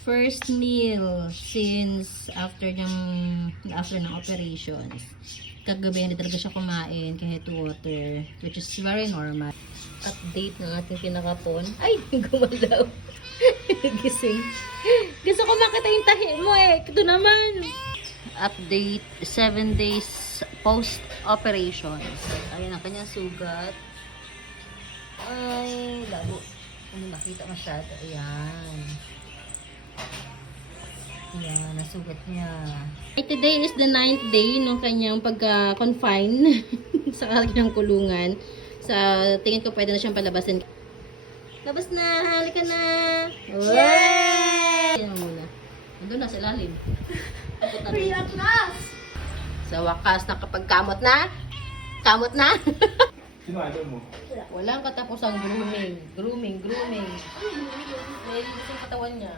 first meal since after ng operations. Kagabi hindi talaga siya kumain kahit water, which is very normal. Update ng ating pinakapon. Ay, gumalaw. Gising. Gusto ko makita yung tahi mo eh. Ito naman. Update 7 days post-operations. Ayan ang kanyang sugat. Ay, labo. Hindi makita masyado. Ayan. Ayan, nasugat niya. Today is the 9th day ng kanyang pagka-confine sa kanyang kulungan. Sa tingin ko pwede na siyang palabasin. Labas na! Halika na! Yay! Yan muna. Nandun na sa ilalim. Sa wakas, nakapagkamot na? Kamot na? Sino idol mo? Walang katapusang grooming. Grooming. May gusto yung katawan niya.